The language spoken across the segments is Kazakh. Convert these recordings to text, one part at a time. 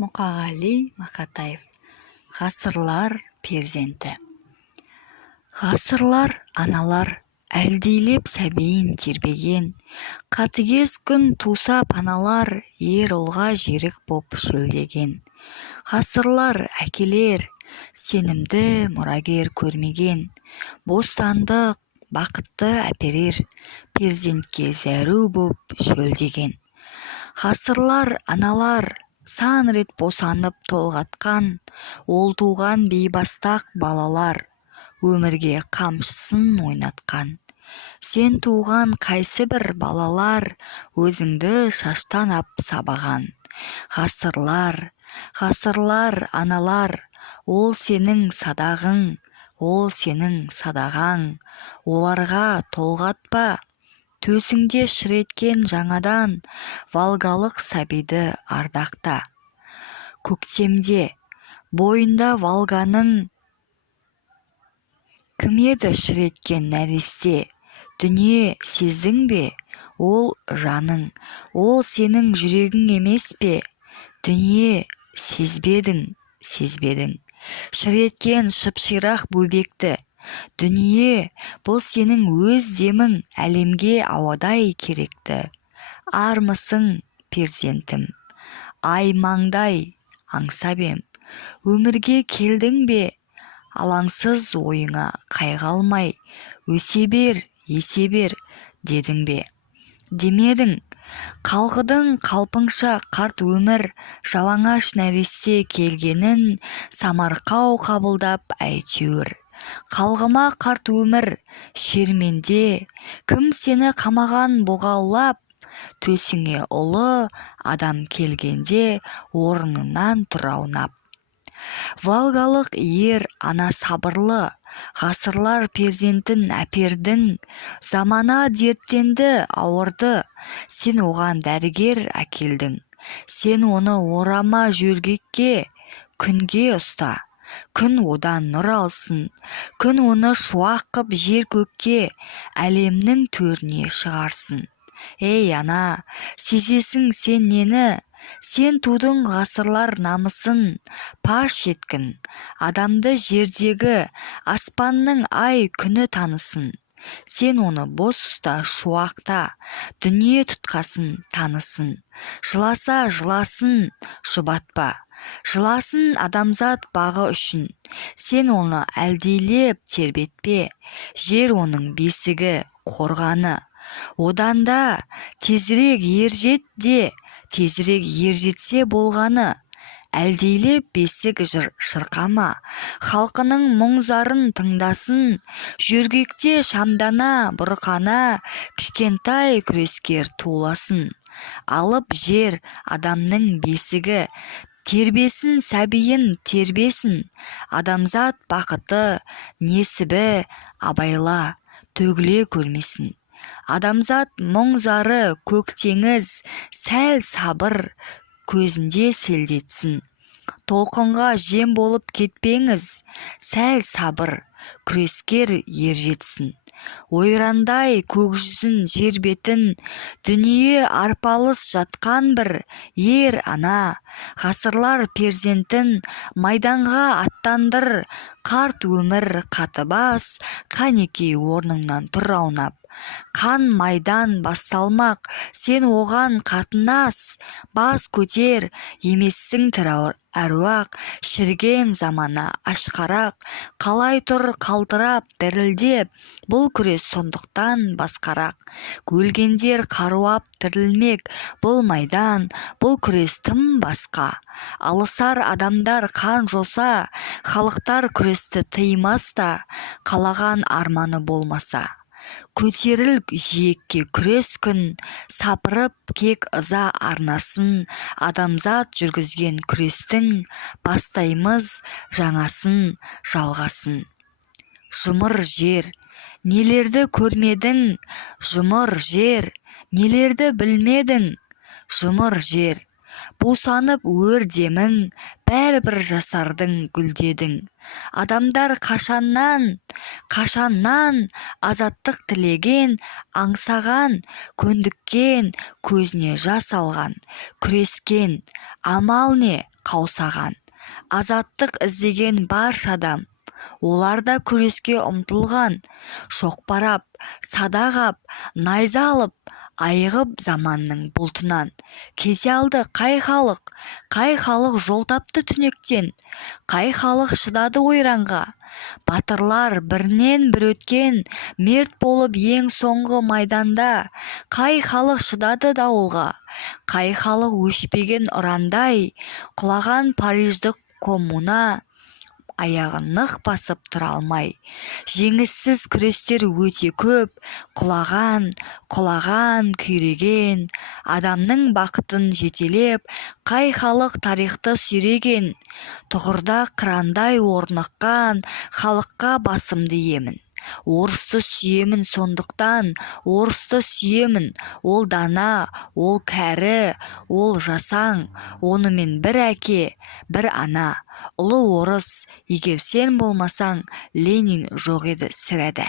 Мұқағали Мақатаев. Ғасырлар перзенті. Ғасырлар аналар әлдилеп сәбиін тербеген, қатыгез күн туса паналар ер ұлға жерік боп шөлдеген. Ғасырлар әкелер сенімді мұрагер көрмеген, бостандық бақытты әперер перзентке зәру боп шөлдеген. Ғасырлар аналар сан рет босанып толғатқан, ол туған бейбастақ балалар өмірге қамшысын ойнатқан. Сен туған қайсы бір балалар өзіңді шаштан ап сабаған. Ғасырлар, ғасырлар аналар, ол сенің садағың, ол сенің садағаң. Оларға толғатпа, төсіңде шыр еткен жаңадан волгалық сәбиді ардақта. Көктемде бойында волганың кім еді шыр еткен нәресте? Дүние сездің бе? Ол жаның, ол сенің жүрегің емес пе? Дүние сезбедің, сезбедің шыр еткен шып-ширақ бөбекті. Дүние бұл сенің өз демің, әлемге ауадай керекті. Армысың перзентім, ай маңдай аңсап ем. Өмірге келдің бе? Алаңсыз ойыңа қайғы алмай, өсе бер, есе бер, дедің бе? Демедің, қалғыдың қалпыңша қарт өмір, жалаңаш нәресте келгенін самарқау қабылдап әйтеуір. Қалғыма қарт өмір шерменде, кім сені қамаған бұғаулап, төсіңе ұлы адам келгенде орнынан тұр аунап. Волгалық ер ана сабырлы, ғасырлар перзентін әпердің. Замана дерттенді, ауырды, сен оған дәрігер әкелдің. Сен оны орама жөргекке, күнге ұста. Күн одан нұр алсын, күн оны шуақ қып жер көкке, әлемнің төріне шығарсын. Ей ана, сезесің сен нені? Сен тудың ғасырлар намысын, паш еткін. Адамды жердегі, аспанның ай күні танысын. Сен оны бос ұста шуақта, дүние тұтқасын танысын. Жыласа жыласын, жұбатпа. Жыласын адамзат бағы үшін. Сен оны әлдилеп тербетпе. Жер оның бесігі, қорғаны. Одан да тезірек ержет де, тезірек ержетсе болғаны. Әлдейлеп бесік шырқама, халқының мұң-зарын тыңдасын. Жөргекте шамдана, бұрқана, кішкентай күрескер туласын. Алып жер адамның бесігі, тербесін сәбиін тербесін. Адамзат бақыты, несібі абайла, төгіле көрмесін. Адамзат мұң-зары көк теңіз, сәл сабыр көзінде селдетсін. Толқынға жем болып кетпеңіз, сәл сабыр күрескер ержетсін. Ойрандай көк жүзін жер бетін, дүние арпалыс жатқан бір ер ана. Ғасырлар перзентін майданға аттандыр, қарт өмір қатыбас, қанекей орныңнан тұр аунап. Қан майдан басталмақ, сен оған қатынас, бас көтер, емессің тірі әруақ. Шірген замана ашқарақ, қалай тұр қалтырап дірілдеп, бұл күрес сондықтан басқарақ. Өлгендер қаруап тірілмек, бұл майдан, бұл күрес тым басқа. Алысар адамдар қан жоса, халықтар күресті тыймас та, қалаған арманы болмаса. Көтеріл жиекке күрес күн, сапырып кек ыза арнасын. Адамзат жүргізген күрестің, бастаймыз жаңасын, жалғасын. Жұмыр жер, нелерді көрмедің? Жұмыр жер, нелерді білмедің? Жұмыр жер, бусанып өр демің, бәрібір жасардың гүлдедің. Адамдар қашаннан азаттық тілеген, аңсаған, көндіккен, көзіне жас алған, күрескен, амал не қаусаған. Азаттық іздеген барша адам, олар да күреске ұмтылған, шоқпарап, садағап, найза алып, айығып заманның бұлтынан. Кете алды қай халық жол тапты түнектен, қай халық шыдады ойранға. Батырлар бірінен бір өткен, мерт болып ең соңғы майданда. Қай халық шыдады дауылға, қай халық өшпеген ұрандай. Құлаған Париждік коммуна аяғын нық басып тұра алмай. Жеңіссіз күрестер өте көп, құлаған, күйреген. Адамның бақытын жетелеп, қай халық тарихты сүйреген. Тұғырда қырандай орныққан халыққа басымды иемін. Орысты сүйемін сондықтан, орысты сүйемін. Ол дана, ол кәрі, ол жасаң, онымен бір әке, бір ана. Ұлы орыс, егер сен болмасаң, Ленин жоқ еді сірәді.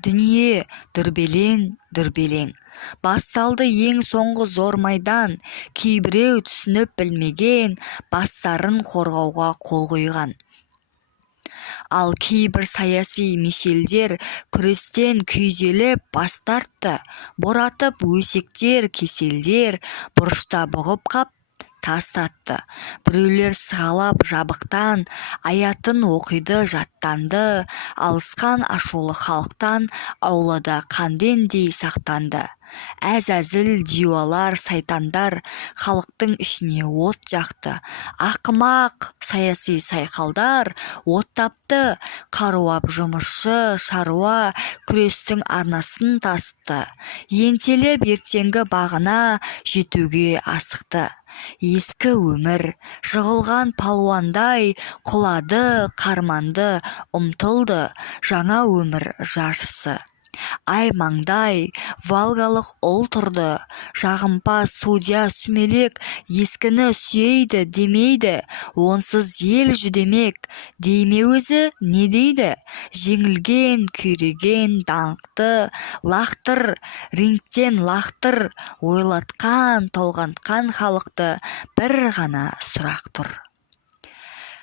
Дүние дүрбелең, басталды ең соңғы зор майдан. Кейбіреу түсініп білмеген, бастарын қорғауға қол қойған. Ал кейбір саяси мешелдер күрестен күйзеліп бас тартты. Боратып өсектер, кеселдер, бұрышта бұғып қап тастатты. Біреулер сығалап жабықтан, аятын оқиды жаттанды. Алысқан ашулы халықтан аулада қандендей сақтанды. Әзәзіл диуалар, сайтандар халықтың ішіне от жақты. Ақымақ саяси сайқалдар от тапты. Қаруап жұмысшы, шаруа күрестің арнасын тасты. Ентелеп ертеңгі бағына жетуге асықты. Ескі өмір жығылған палуандай құлады, қарманды, ұмтылды жаңа өмір жаршысы. Ай маңдай валгалық ұл тұрды, жағымпаз судья сүмелек ескіні сүйейді демейді, онсыз ел жүдемек дейме өзі не дейді? Жеңілген, күйреген, даңқты лақтыр, рингтен лақтыр, ойлатқан, толғантқан халықты бір ғана сұрақ тұр.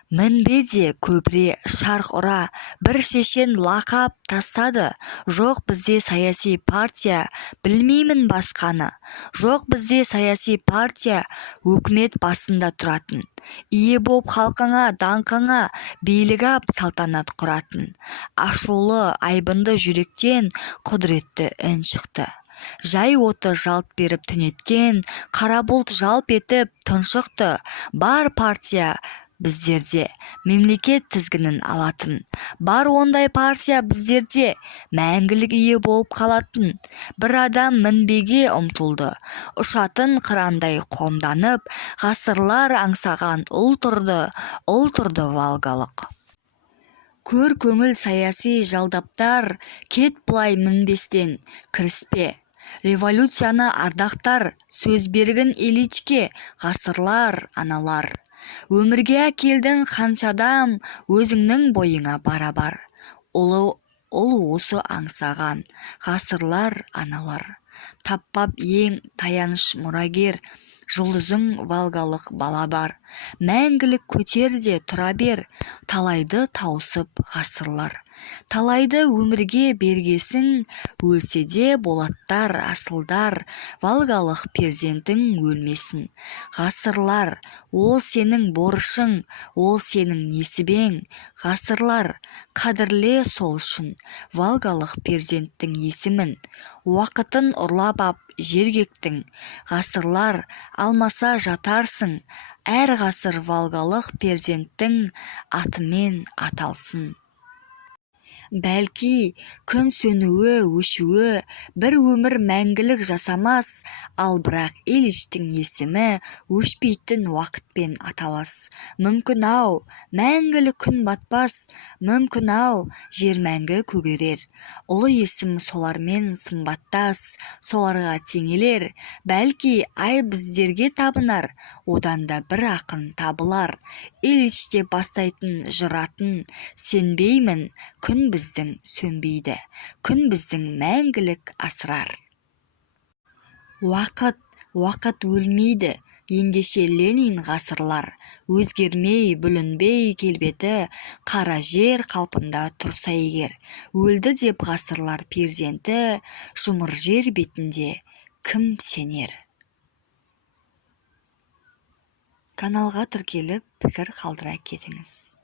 Мінбеде көпіре шарқ ұра, бір шешен лақап тастады. Жоқ бізде саяси партия, білмеймін басқаны. Жоқ бізде саяси партия, өкімет басында тұратын. Ие боп халқыңа, даңқыңа, билік ап салтанат құратын. Ашулы, айбынды жүректен құдіретті үн шықты. Жай оты жалт беріп түнеткен, қара бұлт жалп етіп тұншықты. Бар партия біздерде, мемлекет тізгінін алатын. Бар ондай партия біздерде, мәңгілік ие болып қалатын. Бір адам мінбеге ұмтылды, ұшатын қырандай қомданып, ғасырлар аңсаған ұл тұрды валгалық. Көр көңіл саяси жалдаптар, кет бұлай мінбестен, кіріспе. Революцияны ардақтар, сөз бергін эличке, ғасырлар, аналар. Өмірге әкелдің қаншадам, өзіңнің бойыңа барабар. Ұл осы аңсаған, ғасырлар, аналар. Таппап ең таяныш мұрагер, жұлдызың валгалық бала бар. Мәңгілік көтерде тұра бер, талайды тауысып ғасырлар. Талайды өмірге бергесің, өлсе де болаттар, асылдар, валгалық перзентің өлмесін. Ғасырлар, ол сенің борышың, ол сенің несібең. Ғасырлар, қадірле сол үшін, валгалық перзенттің есімін. Уақытын ұрлап ап жергектің. Ғасырлар, алмаса жатарсың, әр ғасыр валгалық перзенттің атымен аталсын. Бәлки, күн сөнуі, өшуі бір өмір мәңгілік жасамас, ал бірақ Ильичтің есімі өшпейтін уақытпен аталас. Мүмкін-ау, мәңгілік күн батпас, мүмкін-ау, жер мәңгі көгерер. Ұлы есім солармен сымбаттас, соларға теңелер. Бәлки, ай біздерге табынар, одан да бір ақын табылар. Ильичте бастайтын жыратын, сенбеймін, күн біздің сөнбейді, күн біздің мәңгілік асырар. Уақыт өлмейді, ендеше Ленин ғасырлар, өзгермей, бүлінбей келбеті, қара жер қалпында тұрса егер, өлді деп ғасырлар перзенті, жұмыр жер бетінде кім сенер? Каналға тіркеліп, пікір қалдыра кетіңіз.